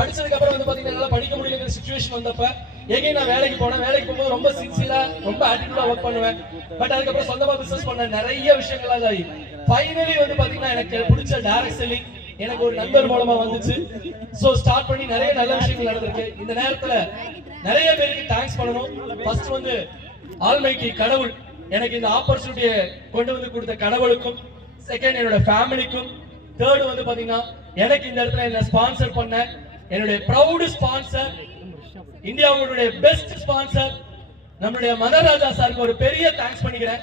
படிச்சதுக்கு அப்புறம் வந்து பாத்தீங்கன்னா என்னால படிக்க முடியலங்கிற சிச்சுவேஷன் வந்தப்ப எங்கே நான் வேலைக்கு போனேன். வேலைக்கு போகும்போது ரொம்ப சின்சியரா ரொம்ப ஆட்டிடியூடா ஒர்க் பண்ணுவேன். பட் அதுக்கப்புறம் சொந்தமா பிசினஸ் பண்ண நிறைய விஷயங்கள் ஆகி ஃபைனலி வந்து பாத்தீங்கன்னா எனக்கு பிடிச்ச டைரக்ட் செல்லிங் எனக்கு ஒரு நண்பர் மூலமா வந்துச்சு. சோ ஸ்டார்ட் பண்ணி நிறைய நல்ல விஷயங்கள் நடந்திருக்கு. இந்த நேரத்துல நிறைய பேருக்கு தேங்க்ஸ் பண்ணணும். ஃபர்ஸ்ட் வந்து ஆல்மைட்டி கடவுள் எனக்கு இந்த ஆப்பர்ச்சுனிட்டியை கொண்டு வந்து கொடுத்த கடவுளுக்கும், செகண்ட் என்னோட ஃபேமிலிக்கும், தேர்ட் வந்து பாத்தீங்கன்னா எனக்கு இந்த இடத்துல என்ன ஸ்பான்சர் பண்ண என்னுடைய ப்ரௌட் ஸ்பான்சர், இந்தியாவுடைய பெஸ்ட் ஸ்பான்சர் நம்மளுடைய மதர் ராஜா சாருக்கு ஒரு பெரிய தேங்க்ஸ் பண்ணிக்கிறேன்.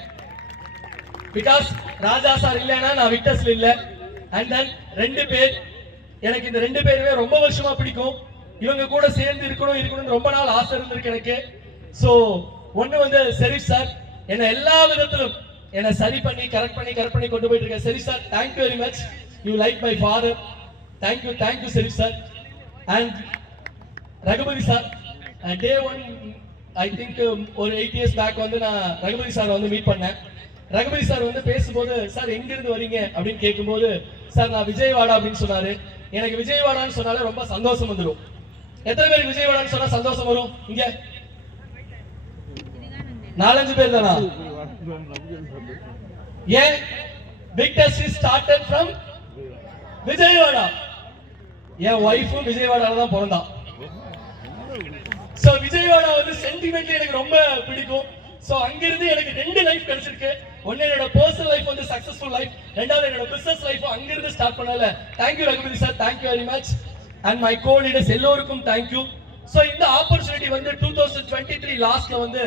பிகாஸ் ராஜா சார் இல்லைன்னா நான் விக்டர்ஸ்ல இல்ல. அண்ட் தென் ரெண்டு பேர் எனக்கு இந்த ரெண்டு பேருமே ரொம்ப வருஷமா பிடிக்கும். இவங்க கூட சேர்ந்து இருக்கணும்னு ரொம்ப நாள் ஆசை இருந்திருக்கு எனக்கு. சோ ஒண்ணு வந்து ஷெரீப் சார் என்ன எல்லா விதத்திலும் என்ன சரி பண்ணி கரெக்ட் பண்ணி கொண்டு போயிட்டு இருக்க. Sherif sir thank you very much. You like my father. Thank you Sherif sir. And Raghupathi sir day one I think ஒரு 8 years பேக் வந்து நான் ரகுபதி சார் வந்து மீட் பண்ணேன். ரகுபதி சார் வந்து பேசும்போது சார் எங்க இருந்து வரீங்க அப்படின்னு கேட்கும்போது சார் நான் விஜயவாடா அப்படின்னு சொன்னாரு. எனக்கு விஜயவாடான்னு சொன்னாலே ரொம்ப சந்தோஷம் வந்துடும். எத்தனை பேருக்கு விஜயவாடான்னு சொன்னா சந்தோஷம் வரும்? இங்க 4-5 பேர் தானா? ஏன் விக்டர்ஸ் ஸ்டார்டட் ஃப்ரம் விஜயவாடா. என் ஒய்ஃபும் விஜயவாடால தான் பிறந்தா. சோ விஜயவாடா வந்து சென்டிமெண்ட்லி எனக்கு ரொம்ப பிடிக்கும். சோ அங்கிருந்து எனக்கு 2 லைஃப் கிடைச்சிருக்கு. ஒன்னு என்னோட பர்சனல் லைஃப் வந்து சக்சஸ்ஃபுல் லைஃப், ரெண்டாவது என்னோட பிசினஸ் லைஃப் அங்கிருந்து ஸ்டார்ட் பண்ணல. Thank you Raghupathi sir, thank you very much. And my co leaders எல்லோருக்கும் தேங்க்யூ. சோ இந்த ஆப்பர்ச்சுனிட்டி வந்து 2023 லாஸ்ட்ல வந்து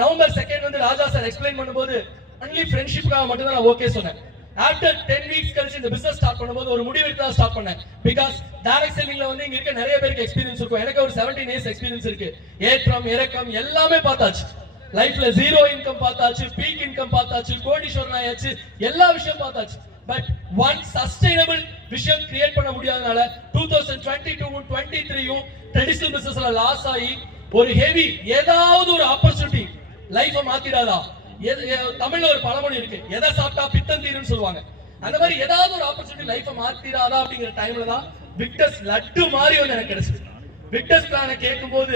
நவம்பர் 2 வந்து ராஜா சார் எக்ஸ்பிளைன் பண்ணும்போது ஒன்லி ஃப்ரெண்ட்ஷிப்காக மட்டும் தான் நான் ஓகே சொன்னேன். ஆஃப்டர் 10 வீக்ஸ் கழிச்சு இந்த பிசினஸ் ஸ்டார்ட் பண்ணும்போது ஒரு முடிவு எடுத்து தான் ஸ்டார்ட் பண்ணேன். பிகாஸ் டைரக்ட் செல்லிங்ல வந்து இங்க இருக்க நிறைய பேருக்கு எக்ஸ்பீரியன்ஸ் இருக்கும். எனக்கு ஒரு 17 years எக்ஸ்பீரியன்ஸ் இருக்கு. ஏற்றம் இறக்கம் எல்லாமே பார்த்தாச்சு. லைஃப்ல ஜீரோ இன்கம் பார்த்தாச்சு, பீக் இன்கம் பார்த்தாச்சு, கோடீஸ்வரன் ஆயாச்சு, எல்லா விஷயம் பார்த்தாச்சு. பட் ஒன் சஸ்டைனபிள் விஷயம் கிரியேட் பண்ண முடியாதனால 2022 23 ட்ரெடிஷனல் பிசினஸ்ல லாஸ் ஆகி ஒரு ஹெவி ஏதாவது ஒரு ஆப்பர்ச்சுனிட்டி லைஃபை மாத்திடாதா? தமிழ்ல ஒரு பழமொழி இருக்கு, எதை சாப்பிட்டா பித்தம் தீருன்னு சொல்லுவாங்க. அந்த மாதிரி ஏதாவது ஒரு ஆப்பர்ச்சுனிட்டி லைஃபை மாத்திடாதா அப்படிங்கிற டைம்ல தான் விக்டர்ஸ் லட்டு மாதிரி வந்து எனக்கு கிடைச்சது. விக்டர்ஸ் பிளான கேட்கும்போது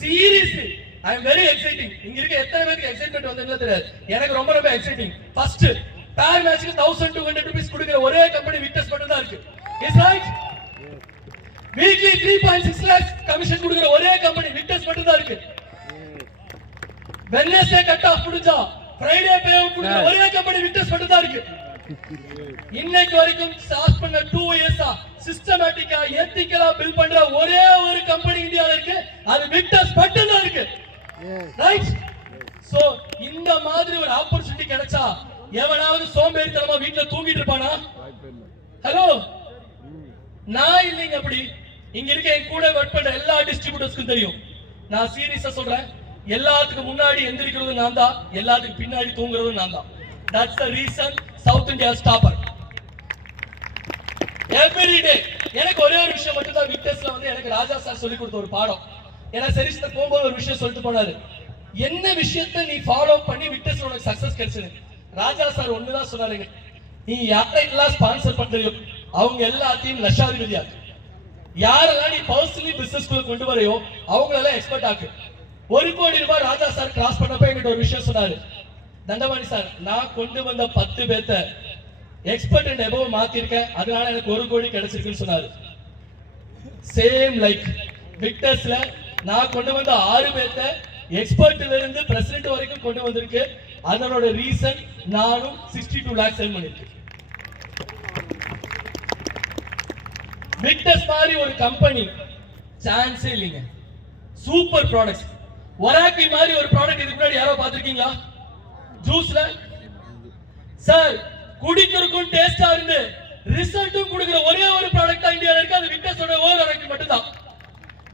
seriously I am very exciting. இங்க இருக்க எத்தனை பேருக்கு எக்ஸைட்மெண்ட் வந்ததுன்னு தெரியாது. எனக்கு ரொம்ப எக்ஸைட்டிங். ஃபர்ஸ்ட் பேர் மேட்ச்க்கு 1200 ரூபீஸ் கொடுக்கிற ஒரே கம்பெனி விக்டர்ஸ் மட்டும் தான் இருக்கு. Is right? Weekly 3.6 lakhs commission கொடுக்கிற ஒரே கம்பெனி விக்டர்ஸ் மட்டும் தான் இருக்கு. வெட்னஸ்டே கட் ஆஃப் முடிஞ்சா ஃப்ரைடே பே அவுட் கொடுக்கிற ஒரே கம்பெனி விக்டர்ஸ் மட்டும் தான் இருக்கு. இன்னைக்கு வரைக்கும் ஸ்டார்ட் பண்ண 2 years சிஸ்டமேட்டிக்கா எத்திக்கலா பில் பண்ற ஒரே ஒரு கம்பெனி இந்தியால இருக்கு, அது விக்டர்ஸ் மட்டும் தான் இருக்கு. ரைட்? சோ இந்த மாதிரி ஒரு ஆப்பர்ச்சுனிட்டி கிடைச்சா எவனாவது சோம்பேறித்தனமா வீட்ல தூங்கிட்டு இருப்பானா? ஹலோ, நான் இல்லைங்க. அப்படி இங்க இருக்க என் கூட ஒர்க் பண்ற எல்லா டிஸ்ட்ரிபியூட்டர்ஸ்க்கும் தெரியும். நான் சீரியஸா சொல்றேன், எல்லாத்துக்கும் முன்னாடி எந்திரிக்கிறது நான் தான், எல்லாத்துக்கும் பின்னாடி தூங்குறது நான் தான். That's the reason South India stopper. Every day எனக்கு ஒரே ஒரு விஷயம் மட்டும் தான் விக்டர்ஸ்ல வந்து எனக்கு ராஜா சார் சொல்லி கொடுத்த ஒரு பாடம். ஏன்னா சரிஸ்ல போகும்போது ஒரு விஷயம் சொல்லிட்டு போனாரு, என்ன விஷயத்தை நீ ஃபாலோ பண்ணி விக்டர்ஸ்ல உனக்கு சக்சஸ் கிடைச்சது? ராஜா சார் ஒண்ணுதான் சொன்னாருங்க, நீ யாரெல்லாம் ஸ்பான்சர் பண்றியோ அவங்க எல்லாத்தையும் லட்சாதிபதியா, யாரெல்லாம் நீ பர்சனலி பிசினஸ்க்குள்ள கொண்டு வரையோ அவங்களெல்லாம் எக்ஸ்பர்ட் ஆக்கு. 1 கோடி ரூபாய் ராஜா சார் கிராஸ் பண்ணப்ப என்கிட்ட ஒரு விஷயம் சொன்னாரு, தண்டபாணி சார் நான் கொண்டு வந்த 10 பேர்த்த எக்ஸ்பர்ட் அண்ட் எபோவ் மாத்திருக்கேன், அதனால எனக்கு 1 கோடி கிடைச்சிருக்குன்னு சொன்னாரு. சேம் லைக் விக்டர்ஸ்ல நான் கொண்டு வந்த 6 பேர்த்த எக்ஸ்பர்ட்ல இருந்து பிரசிடென்ட் வரைக்கும் கொண்டு வந்திருக்கு. அதனோட ரீசன் நானும் 62 lakhs செல் பண்ணிருக்கேன். விக்டர்ஸ் மாதிரி ஒரு கம்பெனி சான்ஸே இல்லைங்க. Super products. ஒராக்கி மாதிரி ஒரு ப்ராடக்ட் இதுக்கு முன்னாடி யாரோ பார்த்திருக்கீங்களா? ஜூஸ்ல சார் குடிக்கிறதுக்கும் டேஸ்டா இருந்து ரிசல்ட்டும் கொடுக்கிற ஒரே ஒரு ப்ராடக்ட் தான் இந்தியால இருக்கு, அது விக்டர்ஸோட ஒராக்கி மட்டும் தான்.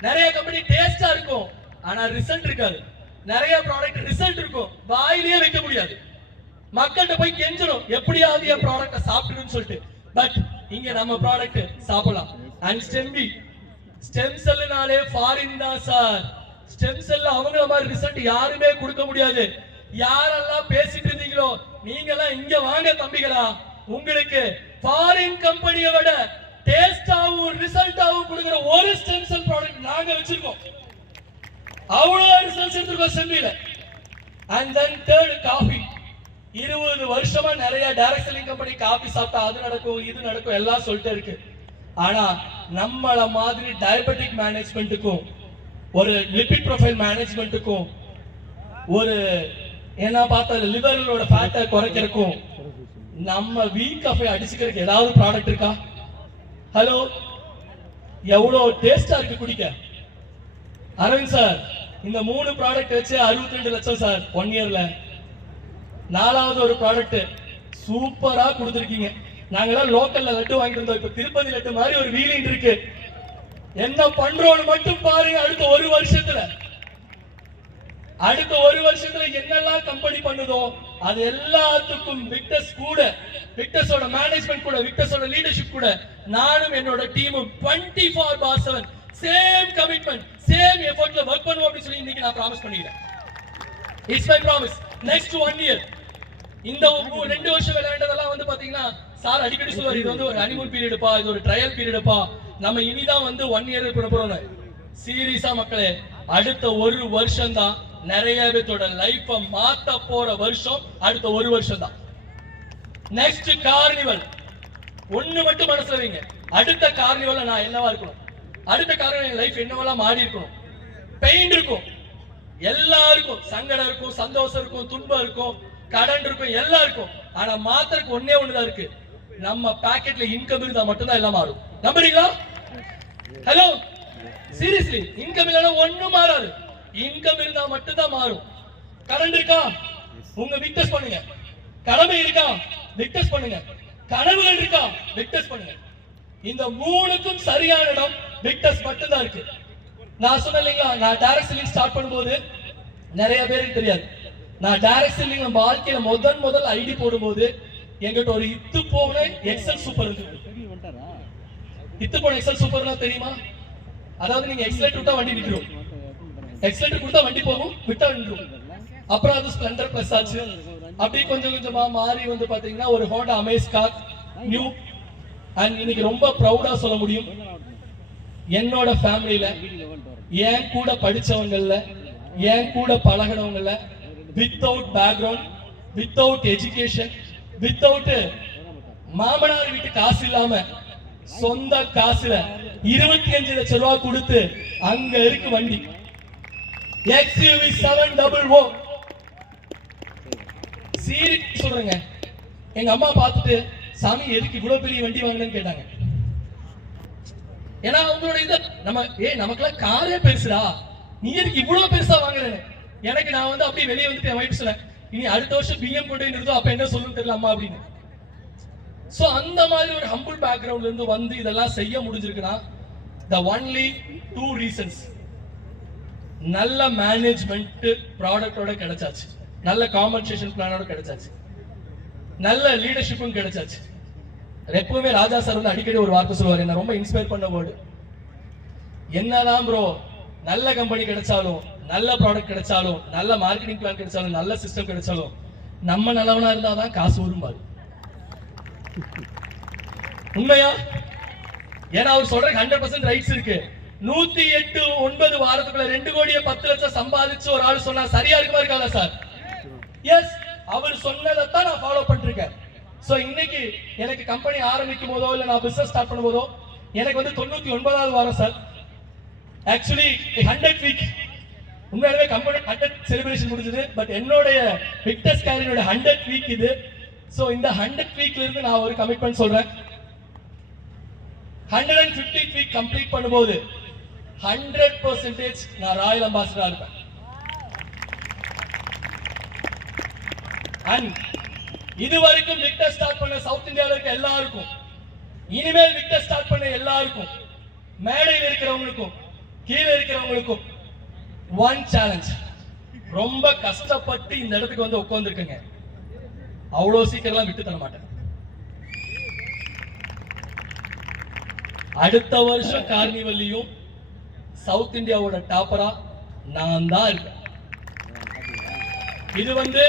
நிறைய கம்பெனி டேஸ்டா இருக்கும் ஆனா ரிசல்ட் இருக்காது. நிறைய ப்ராடக்ட் ரிசல்ட் இருக்கும், வாயிலேயே வைக்க முடியாது, மக்கள்கிட்ட போய் கெஞ்சணும் எப்படியாவது என் ப்ராடக்ட சாப்பிடுன்னு சொல்லிட்டு. பட் இங்க நம்ம ப்ராடக்ட் சாப்பிடலாம். அண்ட் ஸ்டெம் செல்லுனாலே ஃபாரின் தான் சார். ஸ்டெம் செல்ல அவங்கள மாதிரி ரிசல்ட் யாருமே கொடுக்க முடியாது. யாரெல்லாம் பேசிட்டு இருந்தீங்களோ நீங்க எல்லாம் இங்க வாங்க தம்பிகளா, உங்களுக்கு ஃபாரின் கம்பெனியை விட டேஸ்டாவும் ரிசல்ட்டாவும் கொடுக்கிற ஒரு ஸ்டெம் நாங்க வச்சிருக்கோம். அவ்வளவு ரிசல்ட்ஸ் எடுத்துருக்கோம் செம்பில. And then third coffee. 20 வருஷமா நிறைய டைரக்ட் செல்லிங் கம்பெனி காபி சாப்பிட்டா அது நடக்கும் இது நடக்கும் எல்லாம் சொல்லிட்டு இருக்கு. ஆனா நம்மள மாதிரி டயபெட்டிக் மேனேஜ்மெண்ட்டுக்கும் ஒரு லிபிட் ப்ரொஃபைல் மேனேஜ்மெண்ட்டுக்கும் ஒரு என்ன பார்த்தா லிவரோட ஃபேட்டை குறைக்கிறதுக்கும் நம்ம வீக் காஃபி அடிச்சுக்கிறதுக்கு ஏதாவது ப்ராடக்ட் இருக்கா? ஹலோ, எவ்வளவு டேஸ்டா இருக்கு குடிக்க. அரவிந்த் சார் இந்த 3 ப்ராடக்ட் வச்சு 62 லட்சம் சார் 1 இயர்ல. 4வது ஒரு ப்ராடக்ட் சூப்பரா கொடுத்துருக்கீங்க. நாங்கெல்லாம் லோக்கல்ல லட்டு வாங்கிட்டு இருந்தோம். இப்ப திருப்பதி லட்டு மாதிரி ஒரு வீலிங் இருக்கு. என்ன பண்றோம்னு மட்டும் பாருங்க. அடுத்த ஒரு வருஷத்துல என்னெல்லாம் கம்பெனி பண்ணுதோ அது எல்லாத்துக்கும் விக்டஸ் கூட, விக்டஸோட மேனேஜ்மெண்ட் கூட, விக்டஸோட லீடர்ஷிப் கூட நானும் என்னோட டீமும் 24/7 சேம் கமிட்மெண்ட் சேம் எஃபோர்ட்ல வர்க் பண்ணுவோம் அப்படி சொல்லி இன்னைக்கு நான் ப்ராமிஸ் பண்ணிக்கிறேன். It's my promise. Next 1 year இந்த 2 வருஷம் விளையாண்டதெல்லாம் வந்து பாத்தீங்கன்னா சார் அடிக்கடி சொல்லுவார், இது வந்து ஒரு ஹனிமூன் பீரியடுப்பா, இது ஒரு ட்ரையல் பீரியடுப்பா, நம்ம இனிதான் வந்து 1 இயர் பண்ண போறோம். சீரியஸா மக்களே, அடுத்த 1 வருஷம் தான் நிறைய பேரோட லைஃப மாத்த போற வருஷம். அடுத்த 1 வருஷம் தான். Next carnival. ஒண்ணு மட்டும் மனசுல வைங்க, அடுத்த கார்னிவல்ல நான் என்னவா இருக்கணும், அடுத்த கார்னிவல் என் லைஃப் என்னவெல்லாம் மாறி இருக்கணும். பெயின் இருக்கும், எல்லாருக்கும் சங்கடம் இருக்கும், சந்தோஷம் இருக்கும், துன்பம் இருக்கும், கடன் இருக்கும், எல்லாம் இருக்கும். ஆனா மாத்திரக்கு ஒண்ணுதான் இருக்கு, நம்ம பாக்கெட்ல இன்கம் இருந்தா மட்டும் தான் எல்லாம் மாறும். நம்புறீங்களா? ஹலோ, சீரியஸ்லி இன்கம் இல்லைன்னா ஒண்ணும் மாறாது. இன்கம் இருந்தா மட்டும் தான் மாறும். கடன் இருக்கா, உங்க விக்டஸ் பண்ணுங்க. கடமை இருக்கா, விக்டஸ் பண்ணுங்க. கனவுகள் இருக்கா, விக்டஸ் பண்ணுங்க. இந்த 3க்கும் சரியான இடம் விக்டஸ் மட்டும் தான் இருக்கு. நான் சொன்னேன் இல்லைங்களா, நான் டைரக்ட் செல்லிங் ஸ்டார்ட் பண்ணும்போது நிறைய பேருக்கு தெரியாது. நான் டைரக்ட் செல்லிங் நம்ம வாழ்க்கையில முதல் ஐடி போடும்போது எங்கிட்ட ஒரு இத்து போன எக்ஸல் சூப்பர் இருக்கு. இத்து போன எக்ஸல் சூப்பர்னா தெரியுமா? அதாவது நீங்க எக்ஸலேட்டர் விட்டா வண்டி நிற்கும், எக்ஸலேட்டர் கொடுத்தா வண்டி போகும், விட்டா நின்றும். அப்புறம் அது ஸ்ப்ளெண்டர் பிளஸ் ஆச்சு. அப்படி கொஞ்சம் கொஞ்சமா மாறி வந்து பாத்தீங்கன்னா ஒரு Honda Amaze car new. And இன்னைக்கு ரொம்ப ப்ரௌடா சொல்ல முடியும், என்னோட ஃபேமிலியில என் கூட படிச்சவங்கல்ல, என் கூட பழகினவங்கல்ல, without background, without education, without மாமனார் வீட்டு காசு இல்லாம சொந்த காசுல 25 லட்சம் ரூபாய் கொடுத்து அங்க இருக்கு வண்டி XUV 700. சீரியஸ் சொல்றேங்க. எங்க அம்மா பார்த்துட்டு, சாமி எதுக்கு இவ்வளவு பெரிய வண்டி வாங்கினேன்னு கேட்டாங்க. ஏன்னா அவங்களோட இது நம்ம நமக்குலாம் காரே பெருசுடா, நீ எதுக்கு இவ்வளவு பெருசா வாங்குறேன்னு. எனக்கு நான் வந்து அப்படியே வெளியே வந்துட்டு என் வைஃப் சொன்னேன், இனி அடுத்த வருஷம் பிஎம் கொண்டு நிறுத்தோம், அப்ப என்ன சொல்லுன்னு தெரியல அம்மா அப்படின்னு. சோ அந்த மாதிரி ஒரு ஹம்பிள் பேக்ரவுண்ட்ல இருந்து வந்து இதெல்லாம் செய்ய முடிஞ்சிருக்குன்னா the only 2 reasons. நல்ல மேனேஜ்மெண்ட் ப்ராடக்டோட கிடைச்சாச்சு, நல்ல காம்பன்சேஷன் பிளானோட கிடைச்சாச்சு, நல்ல லீடர்ஷிப்பும் கிடைச்சாச்சு. எப்பவுமே ராஜா சார் வந்து அடிக்கடி ஒரு வார்த்தை சொல்லுவார், என்ன ரொம்ப இன்ஸ்பயர் பண்ண வேர்டு. என்னதான் ப்ரோ நல்ல கம்பெனி கிடைச்சாலும், நல்ல ப்ராடக்ட் கிடைச்சாலும், நல்ல மார்க்கெட்டிங் பிளான் கிடைச்சாலும், நல்ல சிஸ்டம் கிடைச்சாலும், நம்ம நல்லவனா இருந்தாதான் காசு வரும் பாரு. உண்மையா? ஏன்னா அவர் சொல்ற 100% ரைட்ஸ் இருக்கு. 108-9 வாரத்துக்குள்ள 2 கோடியே 10 லட்சம் சம்பாதிச்சு ஒரு ஆள் சொன்னா சரியா இருக்குமா இருக்காதா சார்? எஸ், அவர் சொன்னதைத்தான் நான் ஃபாலோ பண்ணிருக்கேன். சோ இன்னைக்கு எனக்கு கம்பெனி ஆரம்பிக்கும் போதோ இல்ல நான் பிசினஸ் ஸ்டார்ட் பண்ணும் போதோ எனக்கு வந்து 99வது வாரம் சார். ஆக்சுவலி 100 வீக் உண்மையாலுமே கம்பெனி 100 செலிப்ரேஷன் முடிஞ்சது. பட் என்னுடைய விக்டஸ் கேரியரோட 100 வீக் இது. சோ இந்த 100 வீக்ல இருந்து நான் ஒரு கமிட்மெண்ட் சொல்றேன். 150 வீக் கம்ப்ளீட் பண்ணும்போது 100% நான் ராயல் அம்பாசிடரா இருப்பேன். அண்ட் இதுவரைக்கும் விக்டர் ஸ்டார்ட் பண்ண சவுத் இந்தியால இருக்க எல்லாருக்கும், இனிமேல் விக்டர் ஸ்டார்ட் பண்ண எல்லாருக்கும், மேடையில் இருக்கிறவங்களுக்கும் கீழே இருக்கிறவங்களுக்கும் ஒன் சேலஞ்ச். ரொம்ப கஷ்டப்பட்டு இந்த இடத்துக்கு வந்து உட்கார்ந்துருக்குங்க, அவ்வளவு சீக்கிரம் விட்டு தர மாட்டேன். அடுத்த வருஷம் கார்னிவல்லையும் சவுத் இந்தியாவோட டாப்பரா நான் தான் இருக்கேன். இது வந்து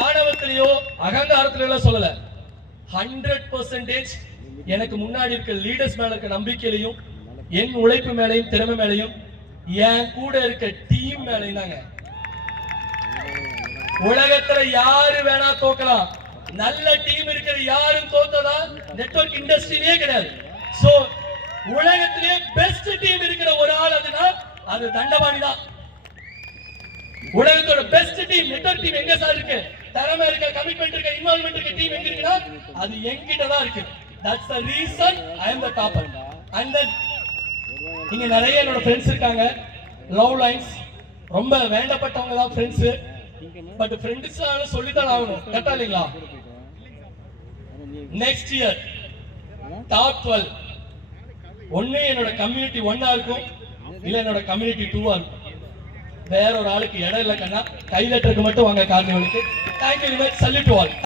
ஆணவத்திலேயோ அகங்காரத்திலேயோ சொல்லல, 100% எனக்கு முன்னாடி இருக்க லீடர்ஸ் மேல இருக்க நம்பிக்கையிலையும் என் உழைப்பு மேலையும் திறமை மேலையும் என் கூட இருக்க டீம் மேலையும் தாங்க. உலகத்துல யாரு வேணா தோக்கலாம், நல்ல டீம் இருக்கிற யாரும் தோத்ததா நெட்வொர்க் இண்டஸ்ட்ரியிலே கிடையாது. சோ உலகத்திலே பெஸ்ட் டீம் இருக்கிற ஒரு ஆள் அதுனா அது தண்டபாணி தான். உலகத்தோட பெஸ்ட் டீம் நெட்வொர்க் டீம் எங்க சார் இருக்கு? திறமை இருக்க, கமிட்மெண்ட் இருக்க, இன்வால்வ்மெண்ட் இருக்க டீம் எங்க இருக்குன்னா அது என்கிட்ட தான் இருக்கு. That's the reason I am the topper. And then இங்க நிறைய என்னோட ஃப்ரெண்ட்ஸ் இருக்காங்க. லவ் லைன்ஸ் ரொம்ப வேண்டப்பட்டவங்க தான் ஃப்ரெண்ட்ஸ். பட் ஃப்ரெண்ட்ஸ் சொல்லித்தான் ஆகணும், கரெக்டா இல்லைங்களா? நெக்ஸ்ட் இயர் டாப் 12 ஒண்ணு என்னோட கம்யூனிட்டி 1 இருக்கும், இல்ல என்னோட கம்யூனிட்டி 2 இருக்கும். வேற ஒரு ஆளுக்கு இடம் இல்ல கண்ணா. கைலெட்டருக்கு மட்டும் வாங்க கார்னிவலுக்கு. Thank you very much. Salute to all.